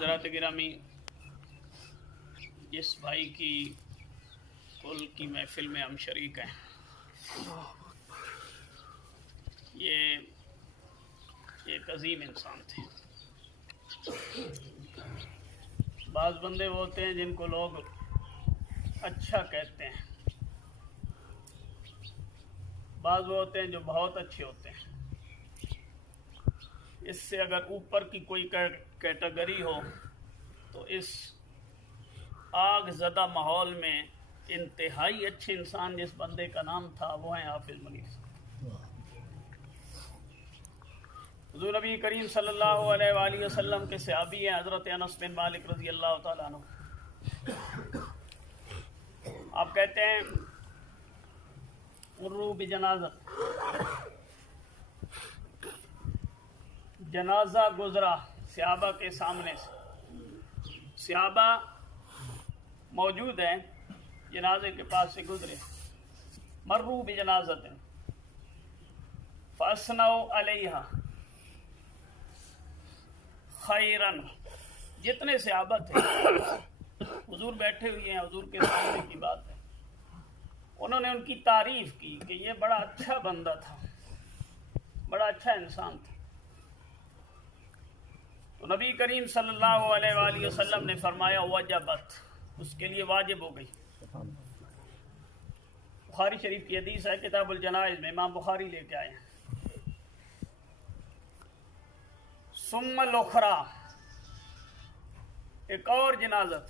حضرات گرامی، جس بھائی کی کل کی محفل میں ہم شریک ہیں، یہ ایک عظیم انسان تھے۔ بعض بندے وہ ہوتے ہیں جن کو لوگ اچھا کہتے ہیں، بعض وہ ہوتے ہیں جو بہت اچھے ہوتے ہیں۔ اس سے اگر اوپر کی کوئی کیٹیگری ہو تو اس آگ زدہ ماحول میں انتہائی اچھے انسان جس بندے کا نام تھا وہ ہیں حافظ منیر صاحب۔ حضور نبی کریم صلی اللہ علیہ وآلہ وسلم کے صحابی ہیں حضرت انس بن مالک رضی اللہ تعالیٰ عنہ۔ آپ کہتے ہیں مروا بجنازہ، جنازہ گزرا صحابہ کے سامنے سے، صحابہ موجود ہیں، جنازے کے پاس سے گزرے۔ مروا بجنازۃ فاثنوا علیہا خیرن، جتنے صحابہ تھے حضور بیٹھے ہوئے ہیں، حضور کے سامنے کی بات ہے، انہوں نے ان کی تعریف کی کہ یہ بڑا اچھا بندہ تھا، بڑا اچھا انسان تھا۔ تو نبی کریم صلی اللہ علیہ وآلہ وسلم نے فرمایا وجبت، اس کے لیے واجب ہو گئی۔ بخاری شریف کی حدیث ہے، کتاب الجنائز میں امام بخاری لے کے آئے ہیں۔ ثم الاخری، ایک اور جنازت،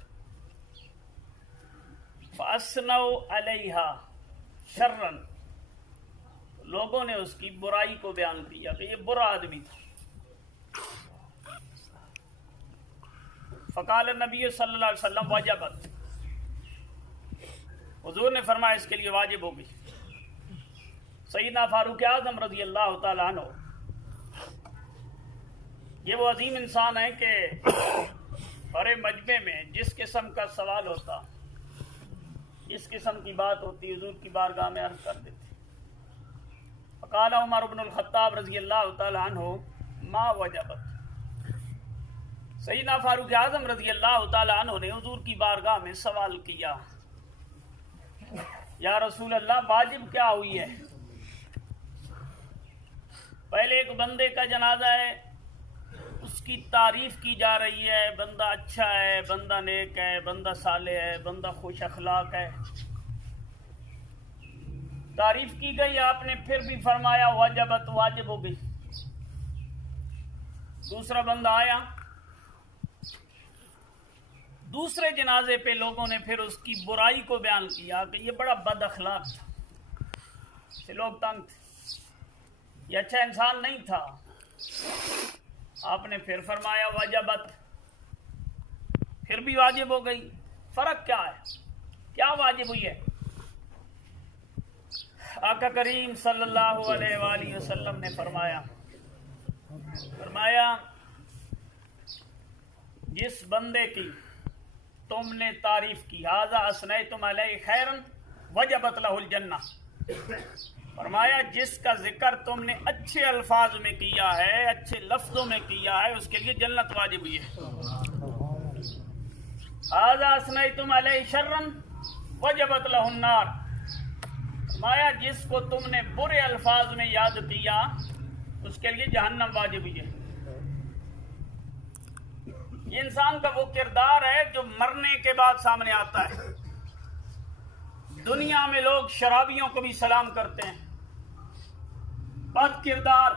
فاثنوا علیہا شرا، لوگوں نے اس کی برائی کو بیان کیا کہ یہ برا آدمی تھا۔ فقال النبی صلی اللہ علیہ وسلم وجبت، حضور نے فرمایا اس کے لیے واجب ہو گئی۔ سیدنا فاروق اعظم رضی اللہ تعالیٰ عنہ، یہ وہ عظیم انسان ہیں کہ بڑے مجمع میں جس قسم کا سوال ہوتا، جس قسم کی بات ہوتی، حضور کی بارگاہ میں عرض کر دیتے۔ فقال عمر بن الخطاب رضی اللہ تعالیٰ عنہ ما وجبت، سیدنا فاروق اعظم رضی اللہ تعالیٰ عنہ نے حضور کی بارگاہ میں سوال کیا، یا رسول اللہ واجب کیا ہوئی ہے؟ پہلے ایک بندے کا جنازہ ہے، اس کی تعریف کی جا رہی ہے، بندہ اچھا ہے، بندہ نیک ہے، بندہ صالح ہے، بندہ خوش اخلاق ہے، تعریف کی گئی، آپ نے پھر بھی فرمایا وجبت، واجب ہو گئی۔ دوسرا بندہ آیا، دوسرے جنازے پہ لوگوں نے پھر اس کی برائی کو بیان کیا کہ یہ بڑا بد اخلاق تھا، سے لوگ تنگ تھے، یہ اچھا انسان نہیں تھا۔ آپ نے پھر فرمایا وجبت، پھر بھی واجب ہو گئی۔ فرق کیا ہے؟ کیا واجب ہوئی ہے؟ آقا کریم صلی اللہ علیہ وآلہ وسلم نے فرمایا جس بندے کی تم نے تعریف کی، ھذا اثنیتم علیہ خیرا وجبت لہ الجنہ، فرمایا جس کا ذکر تم نے اچھے الفاظ میں کیا ہے، اچھے لفظوں میں کیا ہے، اس کے لیے جنت واجب ہوئی ہے۔ ھذا اثنیتم علیہ شرا وجبت لہ النار، فرمایا جس کو تم نے برے الفاظ میں یاد کیا اس کے لیے جہنم واجب ہوئی ہے۔ یہ انسان کا وہ کردار ہے جو مرنے کے بعد سامنے آتا ہے۔ دنیا میں لوگ شرابیوں کو بھی سلام کرتے ہیں، بد کردار،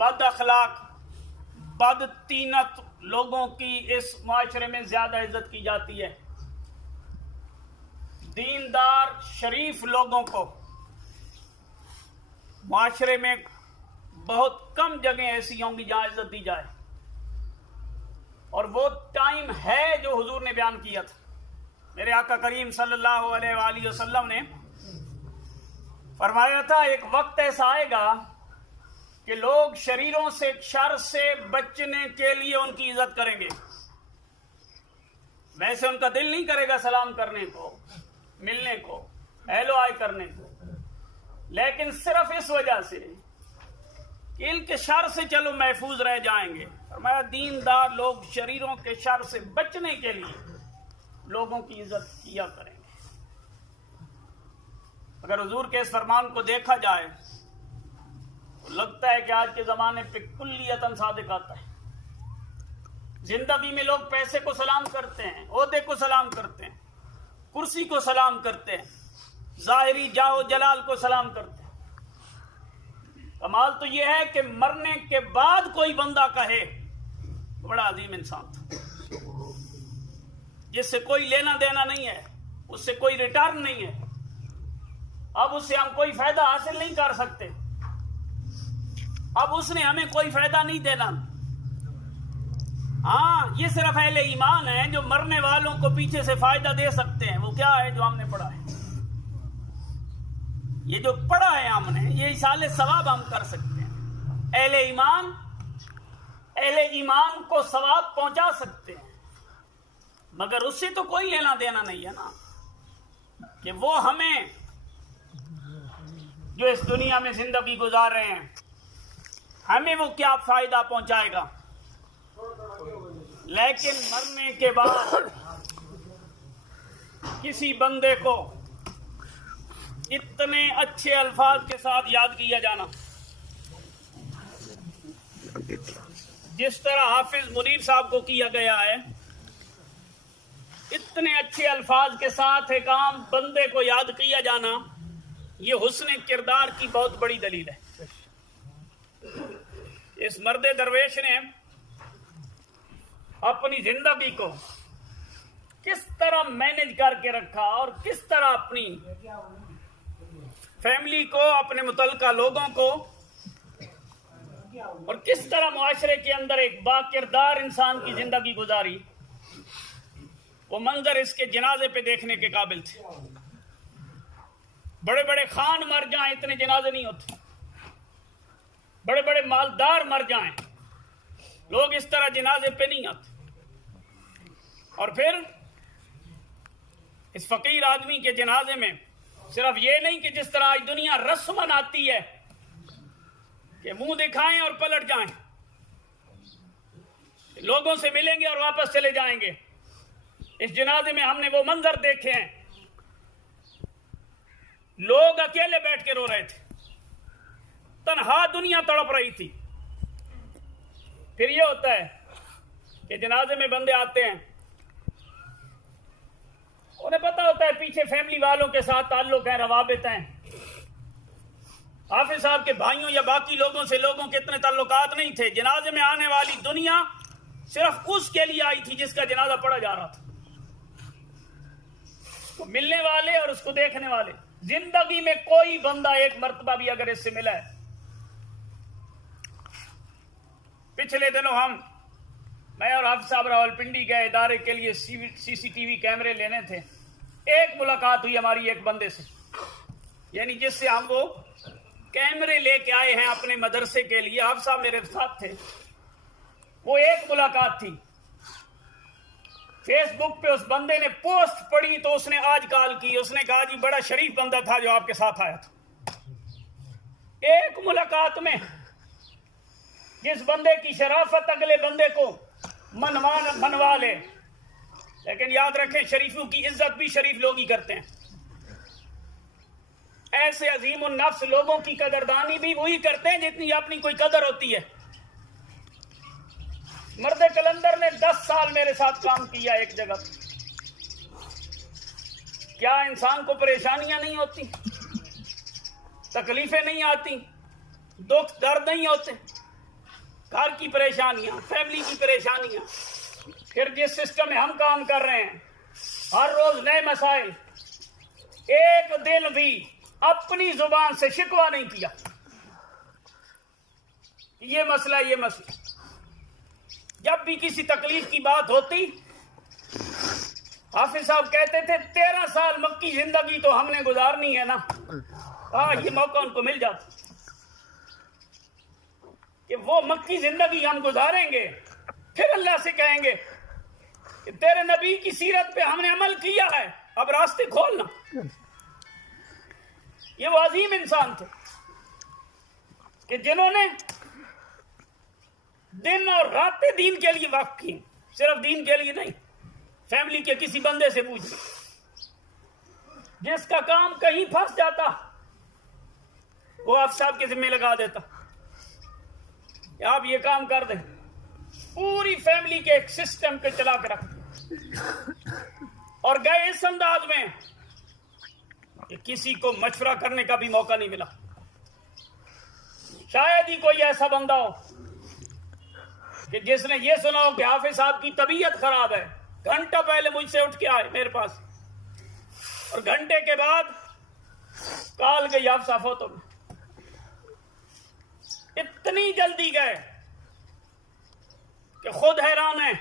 بد اخلاق، بد طینت لوگوں کی اس معاشرے میں زیادہ عزت کی جاتی ہے۔ دیندار شریف لوگوں کو معاشرے میں بہت کم جگہیں ایسی ہوں گی جہاں عزت دی جائے، اور وہ ٹائم ہے جو حضور نے بیان کیا تھا۔ میرے آقا کریم صلی اللہ علیہ وآلہ وسلم نے فرمایا تھا ایک وقت ایسا آئے گا کہ لوگ شریروں سے، شر سے بچنے کے لیے ان کی عزت کریں گے۔ ویسے ان کا دل نہیں کرے گا سلام کرنے کو، ملنے کو، ہیلو ہائی کرنے کو، لیکن صرف اس وجہ سے کہ ان کے شر سے چلو محفوظ رہ جائیں گے، فرمایا دیندار لوگ شریروں کے شر سے بچنے کے لیے لوگوں کی عزت کیا کریں گے۔ اگر حضور کے اس فرمان کو دیکھا جائے تو لگتا ہے کہ آج کے زمانے پہ کلیتاً صادق آتا ہے۔ زندگی میں لوگ پیسے کو سلام کرتے ہیں، عہدے کو سلام کرتے ہیں، کرسی کو سلام کرتے ہیں، ظاہری جاہ و جلال کو سلام کرتے ہیں۔ کمال تو یہ ہے کہ مرنے کے بعد کوئی بندہ کہے بڑا عظیم انسان تھا، جس سے کوئی لینا دینا نہیں ہے، اس سے کوئی ریٹرن نہیں ہے، اب اس سے ہم کوئی فائدہ حاصل نہیں کر سکتے، اب اس نے ہمیں کوئی فائدہ نہیں دینا۔ ہاں، یہ صرف اہل ایمان ہیں جو مرنے والوں کو پیچھے سے فائدہ دے سکتے ہیں۔ وہ کیا ہے جو ہم نے پڑھا ہے؟ یہ جو پڑھا ہے ہم نے، یہ ایصال ثواب ہم کر سکتے ہیں۔ اہل ایمان کو ثواب پہنچا سکتے ہیں، مگر اس سے تو کوئی لینا دینا نہیں ہے نا، کہ وہ ہمیں جو اس دنیا میں زندگی گزار رہے ہیں ہمیں وہ کیا فائدہ پہنچائے گا۔ لیکن مرنے کے بعد کسی بندے کو اتنے اچھے الفاظ کے ساتھ یاد کیا جانا، جس طرح حافظ منیر صاحب کو کیا گیا ہے، اتنے اچھے الفاظ کے ساتھ ایک عام بندے کو یاد کیا جانا، یہ حسن کردار کی بہت بڑی دلیل ہے۔ اس مرد درویش نے اپنی زندگی کو کس طرح مینج کر کے رکھا اور کس طرح اپنی فیملی کو، اپنے متعلقہ لوگوں کو، اور کس طرح معاشرے کے اندر ایک با کردار انسان کی زندگی گزاری، وہ منظر اس کے جنازے پہ دیکھنے کے قابل تھے۔ بڑے بڑے خان مر جائیں اتنے جنازے نہیں ہوتے، بڑے بڑے مالدار مر جائیں لوگ اس طرح جنازے پہ نہیں آتے۔ اور پھر اس فقیر آدمی کے جنازے میں صرف یہ نہیں کہ جس طرح آج دنیا رسمن آتی ہے کہ منہ دکھائیں اور پلٹ جائیں، لوگوں سے ملیں گے اور واپس چلے جائیں گے۔ اس جنازے میں ہم نے وہ منظر دیکھے ہیں، لوگ اکیلے بیٹھ کے رو رہے تھے، تنہا دنیا تڑپ رہی تھی۔ پھر یہ ہوتا ہے کہ جنازے میں بندے آتے ہیں، انہیں پتا ہوتا ہے پیچھے فیملی والوں کے ساتھ تعلق ہیں، روابط ہیں، حافظ صاحب کے بھائیوں یا باقی لوگوں سے لوگوں کے اتنے تعلقات نہیں تھے۔ جنازے میں آنے والی دنیا صرف اس کے لیے آئی تھی جس کا جنازہ پڑھا جا رہا تھا، وہ ملنے والے اور اس کو دیکھنے والے۔ زندگی میں کوئی بندہ ایک مرتبہ بھی اگر اس سے ملا ہے، پچھلے دنوں میں اور حافظ صاحب راولپنڈی گئے ادارے کے لیے سی سی ٹی وی کیمرے لینے تھے، ایک ملاقات ہوئی ہماری ایک بندے سے، یعنی جس سے ہم وہ کیمرے لے کے آئے ہیں اپنے مدرسے کے لیے، حافظ صاحب میرے ساتھ تھے، وہ ایک ملاقات تھی۔ فیس بک پہ اس بندے نے پوسٹ پڑھی تو اس نے آج کال کی، اس نے کہا جی بڑا شریف بندہ تھا جو آپ کے ساتھ آیا تھا۔ ایک ملاقات میں جس بندے کی شرافت اگلے بندے کو منوا لے، لیکن یاد رکھیں شریفوں کی عزت بھی شریف لوگ ہی کرتے ہیں۔ ایسے عظیم النفس لوگوں کی قدردانی بھی وہی کرتے ہیں جتنی اپنی کوئی قدر ہوتی ہے۔ مرد کلندر نے 10 سال میرے ساتھ کام کیا ایک جگہ۔ کیا انسان کو پریشانیاں نہیں ہوتی، تکلیفیں نہیں آتی، دکھ درد نہیں ہوتے، گھر کی پریشانیاں، فیملی کی پریشانیاں، پھر جس سسٹم میں ہم کام کر رہے ہیں ہر روز نئے مسائل، ایک دن بھی اپنی زبان سے شکوہ نہیں کیا یہ مسئلہ۔ جب بھی کسی تکلیف کی بات ہوتی حافظ صاحب کہتے تھے 13 سال مکی زندگی تو ہم نے گزارنی ہے نا، یہ موقع ان کو مل جاتا کہ وہ مکی زندگی ہم گزاریں گے، پھر اللہ سے کہیں گے کہ تیرے نبی کی سیرت پہ ہم نے عمل کیا ہے، اب راستے کھولنا۔ یہ وہ عظیم انسان تھے کہ جنہوں نے دن اور راتیں دین کے لیے وقف کی، صرف دین کے لیے نہیں، فیملی کے کسی بندے سے پوچھیں جس کا کام کہیں پھنس جاتا وہ آپ صاحب کے ذمہ لگا دیتا کہ آپ یہ کام کر دیں، پوری فیملی کے ایک سسٹم پہ چلا کے رکھ اور گئے اس انداز میں کہ کسی کو مشورہ کرنے کا بھی موقع نہیں ملا۔ شاید ہی کوئی ایسا بندہ ہو کہ جس نے یہ سنا ہو کہ حافظ صاحب کی طبیعت خراب ہے، گھنٹہ پہلے مجھ سے اٹھ کے آئے میرے پاس اور گھنٹے کے بعد کال گئی حافظ صاحب فوت ہو گئے۔ اتنی جلدی گئے کہ خود حیران ہے،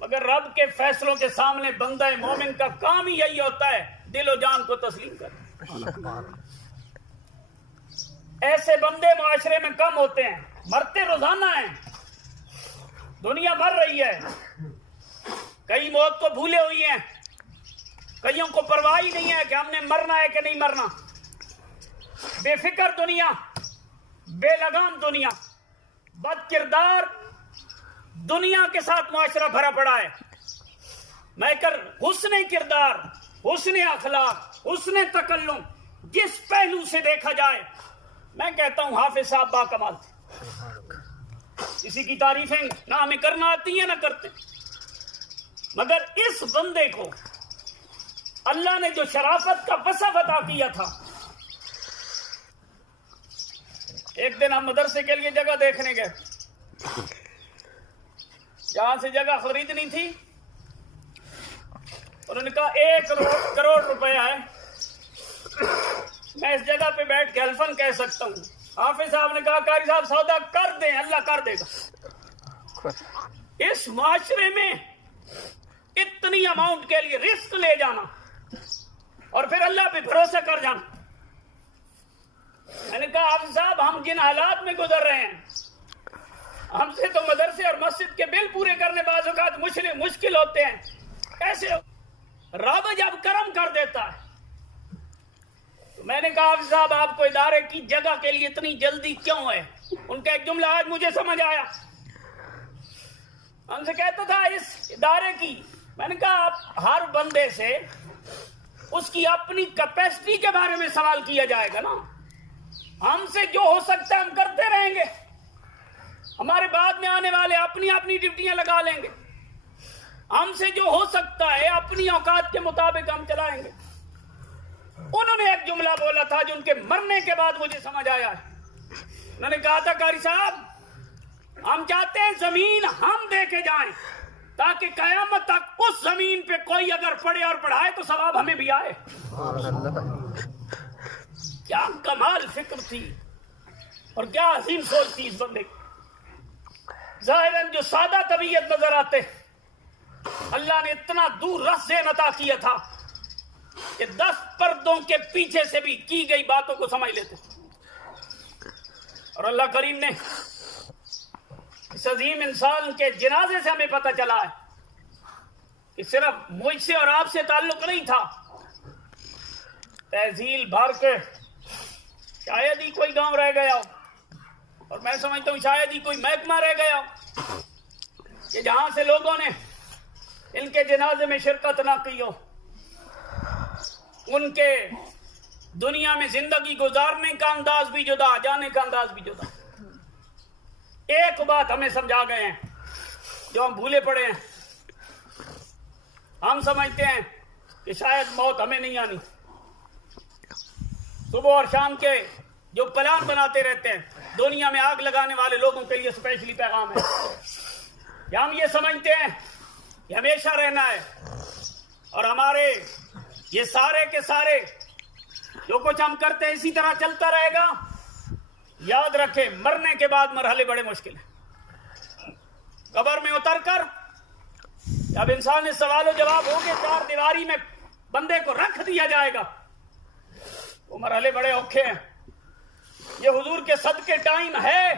مگر رب کے فیصلوں کے سامنے بندہ مومن کا کام ہی یہی ہوتا ہے دل و جان کو تسلیم کرنا۔ ایسے بندے معاشرے میں کم ہوتے ہیں، مرتے روزانہ ہیں، دنیا مر رہی ہے، کئی موت کو بھولے ہوئی ہیں، کئیوں کو پرواہ ہی نہیں ہے کہ ہم نے مرنا ہے کہ نہیں مرنا، بے فکر دنیا، بے لگام دنیا، بد کردار دنیا کے ساتھ معاشرہ بھرا پڑا ہے۔ میں حسن کردار، حسن اخلاق، حسن تکلم جس پہلو سے دیکھا جائے میں کہتا ہوں حافظ صاحب با کمال تھے۔ کسی کی تعریفیں نہ ہمیں کرنا آتی ہیں نہ کرتے، مگر اس بندے کو اللہ نے جو شرافت کا وصف عطا کیا تھا۔ ایک دن ہم مدرسے کے لیے جگہ دیکھنے گئے، جہاں سے جگہ خریدنی تھی، اور انہوں نے کہا 1 کروڑ روپیہ ہے، میں اس جگہ پہ بیٹھ کے حلفاً کہہ سکتا ہوں۔ حافظ صاحب نے کہا قاری صاحب سودا کر دیں، اللہ کر دے گا۔ اس معاشرے میں اتنی اماؤنٹ کے لیے رسک لے جانا اور پھر اللہ پہ بھروسہ کر جانا۔ میں نے کہا حافظ صاحب ہم جن حالات میں گزر رہے ہیں، ہم سے تو مدرسے اور مسجد کے بل پورے کرنے بعض اوقات مشکل ہوتے ہیں، کیسے رب جب کرم کر دیتا ہے۔ تو میں نے کہا حافظ صاحب آپ کو ادارے کی جگہ کے لیے اتنی جلدی کیوں ہے؟ ان کا ایک جملہ آج مجھے سمجھ آیا، ہم سے کہتا تھا اس ادارے کی، میں نے کہا آپ ہر بندے سے اس کی اپنی کیپیسٹی کے بارے میں سوال کیا جائے گا نا، ہم سے جو ہو سکتا ہے ہم کرتے رہیں گے، ہمارے بعد میں آنے والے اپنی اپنی ڈیوٹیاں لگا لیں گے، ہم سے جو ہو سکتا ہے اپنی اوقات کے مطابق ہم چلائیں گے۔ انہوں نے ایک جملہ بولا تھا جو ان کے مرنے کے بعد مجھے سمجھ آیا ہے۔ انہوں نے کہا تھا قاری صاحب ہم چاہتے ہیں زمین ہم دے کے جائیں تاکہ قیامت تک اس زمین پہ کوئی اگر پڑھے اور پڑھائے تو ثواب ہمیں بھی آئے۔ کیا کمال فکر تھی اور کیا عظیم سوچ تھی اس بندے کی۔ ظاہراً جو سادہ طبیعت نظر آتے، اللہ نے اتنا دور رس ذہن عطا کیا تھا کہ 10 پردوں کے پیچھے سے بھی کی گئی باتوں کو سمجھ لیتے، اور اللہ کریم نے اس عظیم انسان کے جنازے سے ہمیں پتہ چلا ہے کہ صرف مجھ سے اور آپ سے تعلق نہیں تھا، تہذیل بھر کے شاید ہی کوئی گاؤں رہ گیا ہو، اور میں سمجھتا ہوں شاید ہی کوئی محکمہ رہ گیا ہو کہ جہاں سے لوگوں نے ان کے جنازے میں شرکت نہ کی ہو۔ ان کے دنیا میں زندگی گزارنے کا انداز بھی جدا، جانے کا انداز بھی جدا۔ ایک بات ہمیں سمجھا گئے ہیں جو ہم بھولے پڑے ہیں، ہم سمجھتے ہیں کہ شاید موت ہمیں نہیں آنی۔ صبح اور شام کے جو پلان بناتے رہتے ہیں، دنیا میں آگ لگانے والے لوگوں کے لیے اسپیشلی پیغام ہے کہ ہم یہ سمجھتے ہیں کہ ہمیشہ رہنا ہے، اور ہمارے یہ سارے کے سارے جو کچھ ہم کرتے ہیں اسی طرح چلتا رہے گا۔ یاد رکھیں مرنے کے بعد مرحلے بڑے مشکل ہیں۔ قبر میں اتر کر جب انسان اس سوال و جواب ہو کے 4 دیواری میں بندے کو رکھ دیا جائے گا، وہ مرحلے بڑے اوکھے ہیں۔ یہ حضور کے صدقے ٹائم ہے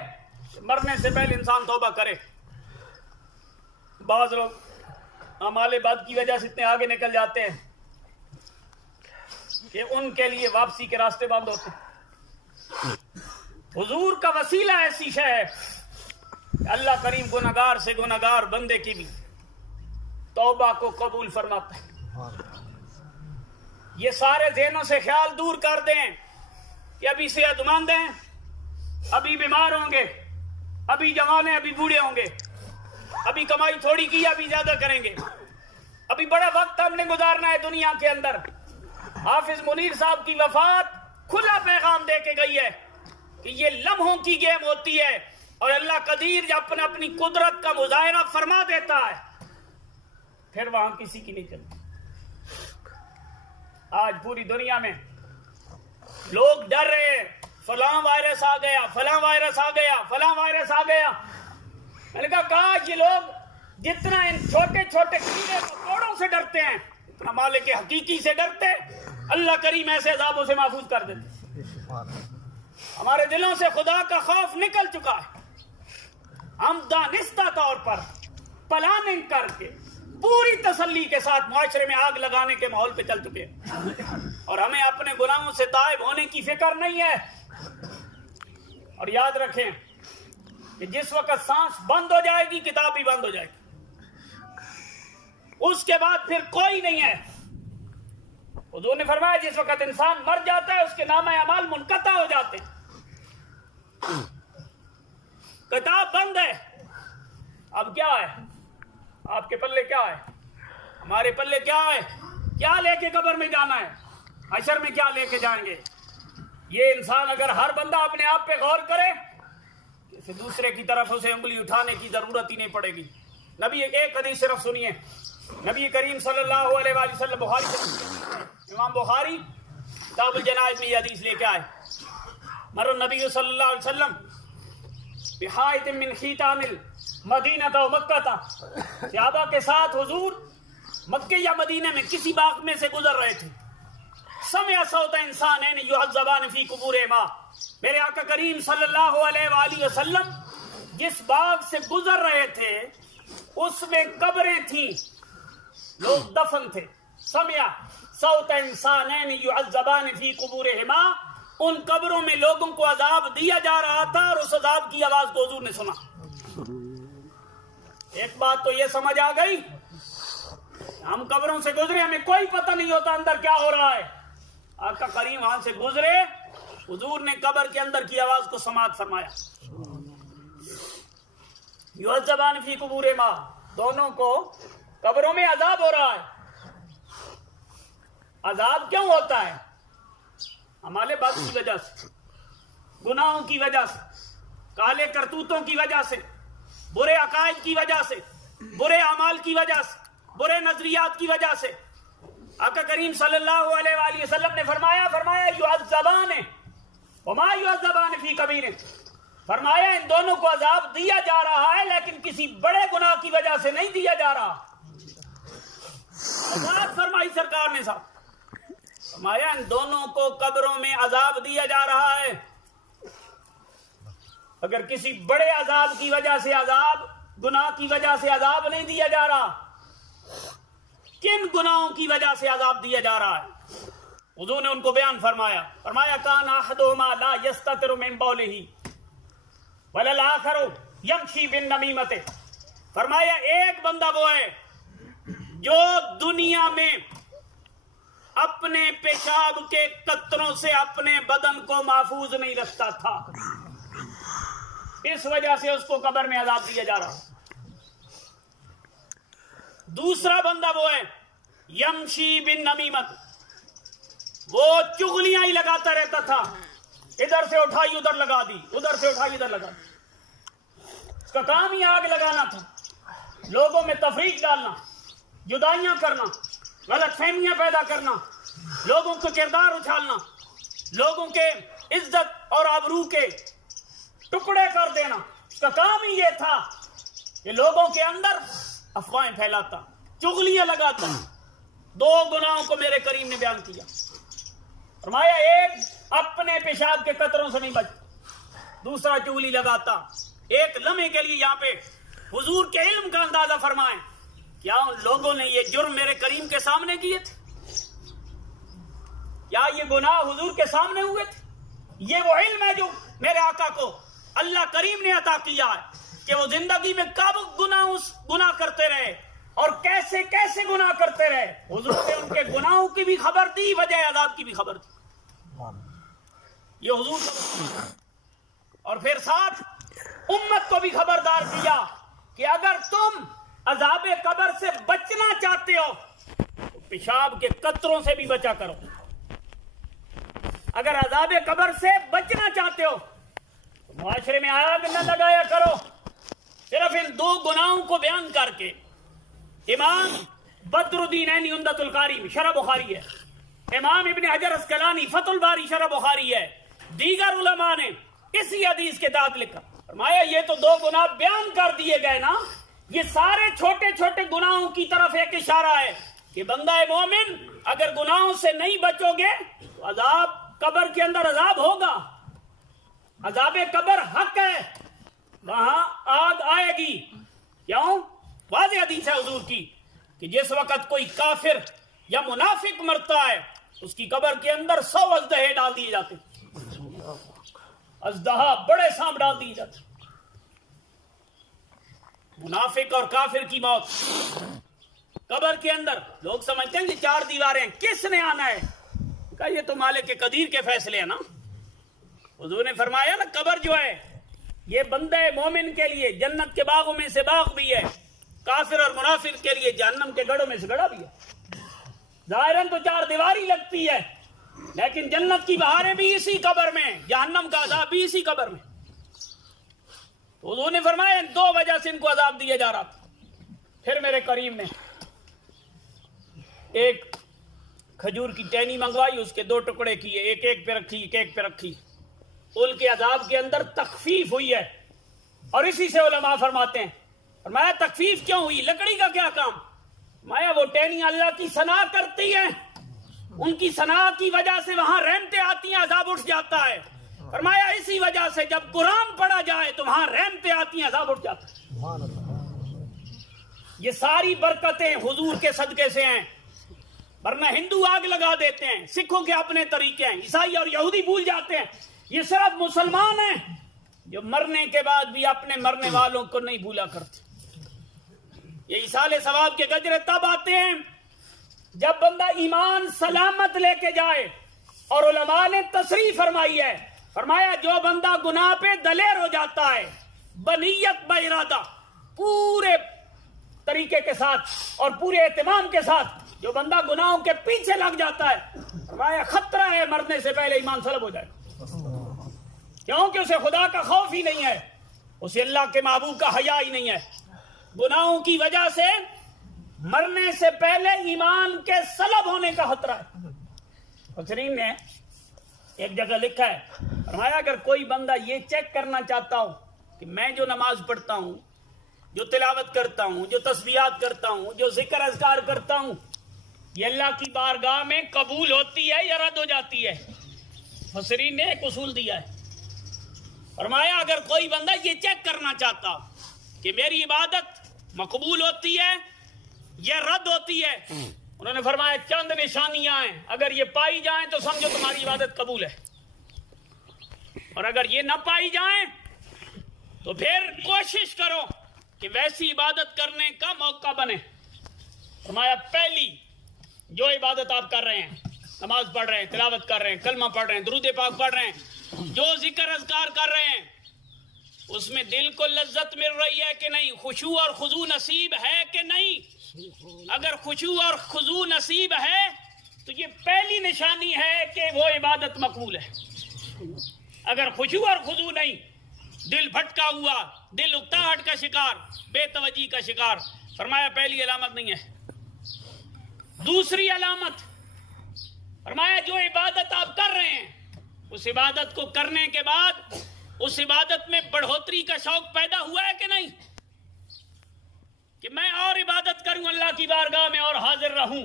کہ مرنے سے پہلے انسان توبہ کرے۔ بعض لوگ اعمال بد کی وجہ سے اتنے آگے نکل جاتے ہیں کہ ان کے لیے واپسی کے راستے بند ہوتے ہیں۔ حضور کا وسیلہ ایسی شے ہے اللہ کریم گنہگار سے گنہگار بندے کی بھی توبہ کو قبول فرماتا ہے۔ یہ سارے ذہنوں سے خیال دور کر دیں کہ ابھی صحت مند ہیں، ابھی بیمار ہوں گے، ابھی جوان ہیں، ابھی بوڑھے ہوں گے، ابھی کمائی تھوڑی کی، ابھی زیادہ کریں گے، ابھی بڑا وقت ہم نے گزارنا ہے دنیا کے اندر۔ حافظ منیر صاحب کی وفات کھلا پیغام دے کے گئی ہے کہ یہ لمحوں کی گیم ہوتی ہے، اور اللہ قدیر جب اپنی قدرت کا مظاہرہ فرما دیتا ہے پھر وہاں کسی کی نہیں چلتی۔ آج پوری دنیا میں لوگ ڈر رہے ہیں، فلاں وائرس آ گیا، فلاں وائرس آ گیا، فلاں وائرس آ گیا۔ میں نے کہا کاش یہ لوگ جتنا ان چھوٹے چھوٹے کیڑے مکوڑوں سے ڈرتے ہیں اتنا مالک حقیقی سے ڈرتے، اللہ کریم ایسے عذابوں سے محفوظ کر دیتے۔ ہمارے دلوں سے خدا کا خوف نکل چکا ہے، ہم دانستہ طور پر پلاننگ کر کے پوری تسلی کے ساتھ معاشرے میں آگ لگانے کے ماحول پہ چل چکے ہیں، اور ہمیں اپنے گناہوں سے تائب ہونے کی فکر نہیں ہے۔ اور یاد رکھیں کہ جس وقت سانس بند ہو جائے گی کتاب بھی بند ہو جائے گی، اس کے بعد پھر کوئی نہیں ہے۔ حضور نے فرمایا جس وقت انسان مر جاتا ہے اس کے نامہ اعمال منقطع ہو جاتے ہیں، کتاب بند ہے۔ اب کیا ہے؟ آپ کے پلے کیا ہے؟ ہمارے پلے کیا ہے؟ کیا لے کے قبر میں جانا ہے؟ حشر میں کیا لے کے جائیں گے؟ یہ انسان اگر ہر بندہ اپنے آپ پہ غور کرے کہ دوسرے کی طرف اسے انگلی اٹھانے کی ضرورت ہی نہیں پڑے گی۔ نبی ایک حدیث صرف سنیے، نبی کریم صلی اللہ علیہ وآلہ وسلم بخاری سے، امام بخاری کتاب الجنائز میں یہ حدیث لے کے آئے، مر النبی صلی اللہ علیہ وسلم بحائط من خیتام المدینہ و مکہ، صحابہ کے ساتھ حضور مکہ یا مدینہ میں کسی باغ میں سے گزر رہے تھے۔ سمع صوت انسانین یعذبان فی قبورہما، میرے آقا کریم صلی اللہ علیہ وآلہ وسلم جس باغ سے گزر رہے تھے اس میں قبریں تھیں، لوگ دفن تھے۔ سمع صوت انسانین یعذبان فی قبورہما، ان قبروں میں لوگوں کو عذاب دیا جا رہا تھا اور اس عذاب کی آواز کو حضور نے سنا۔ ایک بات تو یہ سمجھ آ گئی، ہم قبروں سے گزرے ہمیں کوئی پتہ نہیں ہوتا اندر کیا ہو رہا ہے۔ آقا کریم وہاں سے گزرے، حضور نے قبر کے اندر کی آواز کو سماعت فرمایا۔ یعذبان فی قبورہما، دونوں کو قبروں میں عذاب ہو رہا ہے۔ عذاب کیوں ہوتا ہے؟ ہمارے بد کی وجہ سے، گناہوں کی وجہ سے، کالے کرتوتوں کی وجہ سے، برے عقائد کی وجہ سے، برے اعمال کی وجہ سے، برے نظریات کی وجہ سے۔ آقا کریم صلی اللہ علیہ وآلہ وسلم نے فرمایا یعذبان وما یعذبان فی کبیر، فرمایا ان دونوں کو عذاب دیا جا رہا ہے لیکن کسی بڑے گناہ کی وجہ سے نہیں دیا جا رہا۔ عذاب فرمائی سرکار نے صاحب، فرمایا ان دونوں کو قبروں میں عذاب دیا جا رہا ہے، اگر کسی بڑے عذاب کی وجہ سے، عذاب گناہ کی وجہ سے عذاب نہیں دیا جا رہا، کن گناہوں کی وجہ سے عذاب دیا جا رہا ہے؟ حضور نے ان کو بیان فرمایا کان احدہما لا یستتر من بولہ ولا الاخر یمشی بالنمیمۃ، فرمایا ایک بندہ وہ ہے جو دنیا میں اپنے پیشاب کے قطروں سے اپنے بدن کو محفوظ نہیں رکھتا تھا، اس وجہ سے اس کو قبر میں عذاب دیا جا رہا۔ دوسرا بندہ وہ ہے یمشی بالنمیمۃ، وہ چغلیاں ہی لگاتا رہتا تھا، ادھر سے اٹھائی ادھر لگا دی، ادھر سے اٹھائی ادھر لگا دی، اس کا کام ہی آگ لگانا تھا، لوگوں میں تفریق ڈالنا، جدائیاں کرنا، غلط فہمیاں پیدا کرنا، لوگوں کے کردار اچھالنا، لوگوں کے عزت اور آبرو کے ٹکڑے کر دینا، اس کا کام ہی یہ تھا کہ لوگوں کے اندر افواہیں پھیلاتا، چغلیاں لگاتا۔ دو گناہوں کو میرے کریم نے بیان کیا، فرمایا ایک اپنے پیشاب کے قطروں سے نہیں بچتا، دوسرا چغلی لگاتا۔ ایک لمحے کے لیے یہاں پہ حضور کے علم کا اندازہ فرمائیں، کیا ان لوگوں نے یہ جرم میرے کریم کے سامنے کیے تھے؟ کیا یہ گناہ حضور کے سامنے ہوئے تھے؟ یہ وہ علم ہے جو میرے آقا کو اللہ کریم نے عطا کیا ہے۔ کہ وہ زندگی میں کب گناہ کرتے رہے اور کیسے کیسے گناہ کرتے رہے. حضور نے ان کے گناہوں کی بھی خبر دی, وجہ عذاب کی بھی خبر دی. یہ حضور کا اور پھر ساتھ امت کو بھی خبردار کیا کہ اگر تم عذاب قبر سے بچنا چاہتے ہو تو پیشاب کے قطروں سے بھی بچا کرو. اگر عذاب قبر سے بچنا چاہتے ہو تو معاشرے میں آگ نہ لگایا کرو. صرف ان دو گناہوں کو بیان کر کے امام بدر الدین عینی عمدۃ القاری میں شرح بخاری ہے, امام ابن حجر اسقلانی فتح الباری شرح بخاری ہے, دیگر علماء نے اسی حدیث کے تحت لکھا. فرمایا یہ تو دو گناہ بیان کر دیے گئے نا, یہ سارے چھوٹے چھوٹے گناہوں کی طرف ایک اشارہ ہے کہ بندہ مومن اگر گناہوں سے نہیں بچو گے تو عذاب قبر کے اندر عذاب ہوگا. عذاب قبر حق ہے, وہاں آگ آئے گی. کیوں؟ واضح حدیث ہے حضور کی کہ جس وقت کوئی کافر یا منافق مرتا ہے اس کی قبر کے اندر 100 اژدہے ڈال دیے جاتے, اژدہا بڑے سانپ ڈال دیے جاتے. منافق اور کافر کی موت قبر کے اندر, لوگ سمجھتے ہیں کہ 4 دیواریں, کس نے آنا ہے؟ کہا یہ تو مالک قدیر کے فیصلے ہیں نا. حضور نے فرمایا نا قبر جو ہے یہ بندہ مومن کے لیے جنت کے باغوں میں سے باغ بھی ہے, کافر اور منافق کے لیے جہنم کے گڑھوں میں سے گڑھا بھی ہے. ظاہراً تو 4 دیواری لگتی ہے لیکن جنت کی بہاریں بھی اسی قبر میں, جہنم کا عذاب بھی اسی قبر میں. حضور نے فرمایا 2 وجہ سے ان کو عذاب دیا جا رہا تھا. پھر میرے کریم نے ایک کھجور کی ٹہنی منگوائی, اس کے 2 ٹکڑے کیے, ایک پہ رکھی, ایک پہ رکھی. ان کے عذاب کے اندر تخفیف ہوئی ہے. اور اسی سے علماء فرماتے ہیں, فرمایا تخفیف کیوں ہوئی, لکڑی کا کیا کام؟ فرمایا وہ ٹہنی اللہ کی ثنا کرتی ہیں, ان کی ثنا کی وجہ سے وہاں رحمتیں آتی ہیں, عذاب اٹھ جاتا ہے. فرمایا اسی وجہ سے جب قرآن پڑھا جائے تو وہاں رحمتیں آتی ہیں, عذاب اٹھ جاتا ہے. یہ ساری برکتیں حضور کے صدقے سے ہیں, ورنہ ہندو آگ لگا دیتے ہیں, سکھوں کے اپنے طریقے ہیں, عیسائی اور یہودی بھول جاتے ہیں. یہ صرف مسلمان ہیں جو مرنے کے بعد بھی اپنے مرنے والوں کو نہیں بھولا کرتے. یہ ایصال ثواب کے گجرے تب آتے ہیں جب بندہ ایمان سلامت لے کے جائے. اور علماء نے تصریح فرمائی ہے, فرمایا جو بندہ گناہ پہ دلیر ہو جاتا ہے بنیت بارادہ, پورے طریقے کے ساتھ اور پورے اہتمام کے ساتھ, جو بندہ گناہوں کے پیچھے لگ جاتا ہے, فرمایا خطرہ ہے مرنے سے پہلے ایمان سلب ہو جائے. کیونکہ اسے خدا کا خوف ہی نہیں ہے, اسے اللہ کے محبوب کا حیا ہی نہیں ہے. گناہوں کی وجہ سے مرنے سے پہلے ایمان کے سلب ہونے کا خطرہ ہے. مفسرین نے ایک جگہ لکھا ہے, فرمایا اگر کوئی بندہ یہ چیک کرنا چاہتا ہو کہ میں جو نماز پڑھتا ہوں, جو تلاوت کرتا ہوں, جو تسبیحات کرتا ہوں, جو ذکر اذکار کرتا ہوں, یہ اللہ کی بارگاہ میں قبول ہوتی ہے یا رد ہو جاتی ہے. مفسرین نے ایک اصول دیا ہے, فرمایا اگر کوئی بندہ یہ چیک کرنا چاہتا کہ میری عبادت مقبول ہوتی ہے یا رد ہوتی ہے, انہوں نے فرمایا چند نشانیاں ہیں, اگر یہ پائی جائیں تو سمجھو تمہاری عبادت قبول ہے, اور اگر یہ نہ پائی جائیں تو پھر کوشش کرو کہ ویسی عبادت کرنے کا موقع بنے. فرمایا پہلی جو عبادت آپ کر رہے ہیں, نماز پڑھ رہے ہیں, تلاوت کر رہے ہیں, کلمہ پڑھ رہے ہیں, درود پاک پڑھ رہے ہیں, جو ذکر اذکار کر رہے ہیں, اس میں دل کو لذت مل رہی ہے کہ نہیں, خشوع اور خضوع نصیب ہے کہ نہیں. اگر خشوع اور خضوع نصیب ہے تو یہ پہلی نشانی ہے کہ وہ عبادت مقبول ہے. اگر خشوع اور خضوع نہیں, دل بھٹکا ہوا, دل اکتاہٹ کا شکار, بے توجہی کا شکار, فرمایا پہلی علامت نہیں ہے. دوسری علامت, فرمایا جو عبادت آپ کر رہے ہیں اس عبادت کو کرنے کے بعد اس عبادت میں بڑھوتری کا شوق پیدا ہوا ہے کہ نہیں, کہ میں اور عبادت کروں, اللہ کی بارگاہ میں اور حاضر رہوں.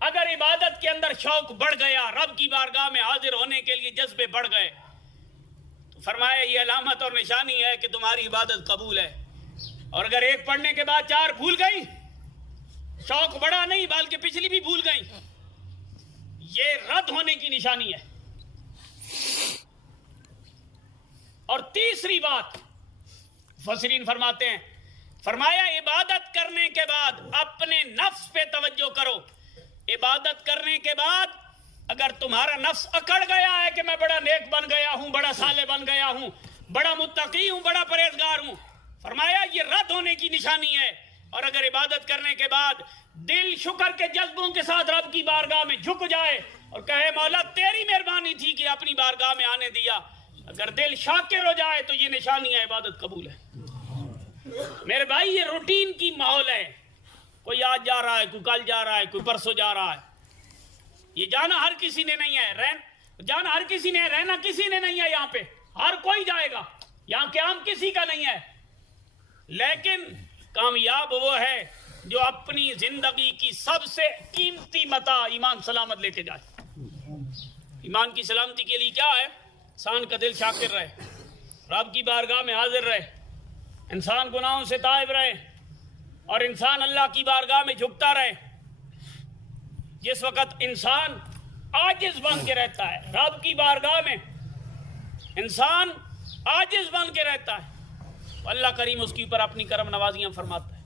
اگر عبادت کے اندر شوق بڑھ گیا, رب کی بارگاہ میں حاضر ہونے کے لیے جذبے بڑھ گئے, تو فرمایا یہ علامت اور نشانی ہے کہ تمہاری عبادت قبول ہے. اور اگر ایک پڑھنے کے بعد 4 بھول گئی, شوق بڑا نہیں بلکہ پچھلی بھی بھول گئی, یہ رد ہونے کی نشانی ہے. اور تیسری بات, مفسرین فرماتے ہیں، فرمایا عبادت کرنے کے بعد اپنے نفس پہ توجہ کرو. عبادت کرنے کے بعد اگر تمہارا نفس اکڑ گیا ہے کہ میں بڑا نیک بن گیا ہوں، بڑا صالح بن گیا ہوں، بڑا متقی ہوں، بڑا پرہیزگار ہوں، فرمایا یہ رد ہونے کی نشانی ہے. اور اگر عبادت کرنے کے بعد دل شکر کے جذبوں کے ساتھ رب کی بارگاہ میں جھک جائے اور کہے مولا تیری مہربانی تھی کہ اپنی بارگاہ میں آنے دیا، اگر دل شاکر ہو جائے تو یہ نشانی ہے عبادت قبول ہے. میرے بھائی یہ روٹین کی ماحول ہے، کوئی آج جا رہا ہے، کوئی کل جا رہا ہے، کوئی پرسوں جا رہا ہے. یہ جانا ہر کسی نے نہیں ہے، جانا ہر کسی نے، رہنا کسی نے نہیں ہے. یہاں پہ ہر کوئی جائے گا، یہاں قیام کسی کا نہیں ہے. لیکن کامیاب وہ ہے جو اپنی زندگی کی سب سے قیمتی متاع ایمان سلامت لے کے جائے. ایمان کی سلامتی کے لیے کیا ہے؟ انسان کا دل شاکر رہے، رب کی بارگاہ میں حاضر رہے، انسان گناہوں سے تائب رہے اور انسان اللہ کی بارگاہ میں جھکتا رہے. جس وقت انسان عاجز بن کے رہتا ہے، رب کی بارگاہ میں انسان عاجز بن کے رہتا ہے، اللہ کریم اس کے اوپر اپنی کرم نوازیاں فرماتا ہے.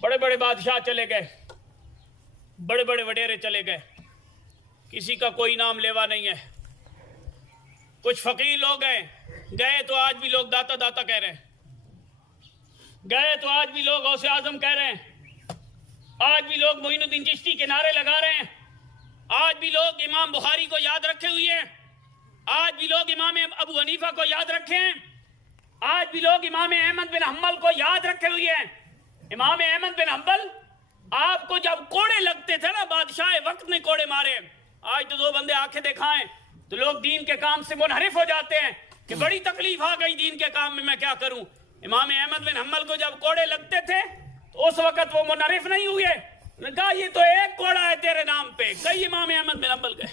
بڑے بڑے بادشاہ چلے گئے، بڑے بڑے وڈیرے چلے گئے، کسی کا کوئی نام لیوا نہیں ہے. کچھ فقیر لوگ گئے تو آج بھی لوگ داتا داتا کہہ رہے ہیں، گئے تو آج بھی لوگ غوث اعظم کہہ رہے ہیں، آج بھی لوگ معین الدین چشتی کے نعرے لگا رہے ہیں، آج بھی لوگ امام بخاری کو یاد رکھے ہوئے ہیں، آج بھی لوگ امام ابو حنیفہ کو یاد رکھے ہیں، آج بھی لوگ امام احمد بن حنبل کو یاد رکھے ہوئے ہیں. امام احمد بن حنبل آپ کو جب کوڑے لگتے تھے نا، بادشاہ وقت نے کوڑے مارے. آج تو دو بندے آنکھیں دکھائیں تو لوگ دین کے کام سے منحرف ہو جاتے ہیں کہ بڑی تکلیف آ گئی دین کے کام میں کیا کروں. امام احمد بن حنبل کو جب کوڑے لگتے تھے تو اس وقت وہ منحرف نہیں ہوئے، نے کہا یہ تو ایک کوڑا ہے تیرے نام پہ. کئی امام احمد بن حنبل گئے.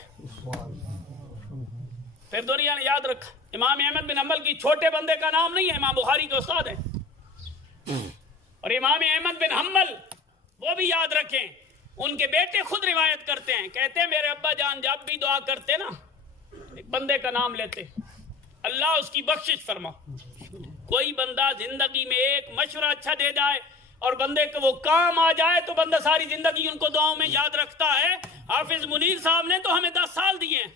پھر دنیا نے یاد رکھا امام احمد بن حنبل کی چھوٹے بندے کا نام نہیں ہے، امام بخاری کے استاد ہیں. اور امام احمد بن حنبل وہ بھی یاد رکھیں، ان کے بیٹے خود روایت کرتے ہیں، کہتے ہیں میرے ابا جان جب بھی دعا کرتے نا ایک بندے کا نام لیتے، اللہ اس کی بخشش فرما. کوئی بندہ زندگی میں ایک مشورہ اچھا دے جائے اور بندے کو وہ کام آ جائے تو بندہ ساری زندگی ان کو دعاؤں میں یاد رکھتا ہے. حافظ منیر صاحب نے تو ہمیں 10 سال دیے ہیں،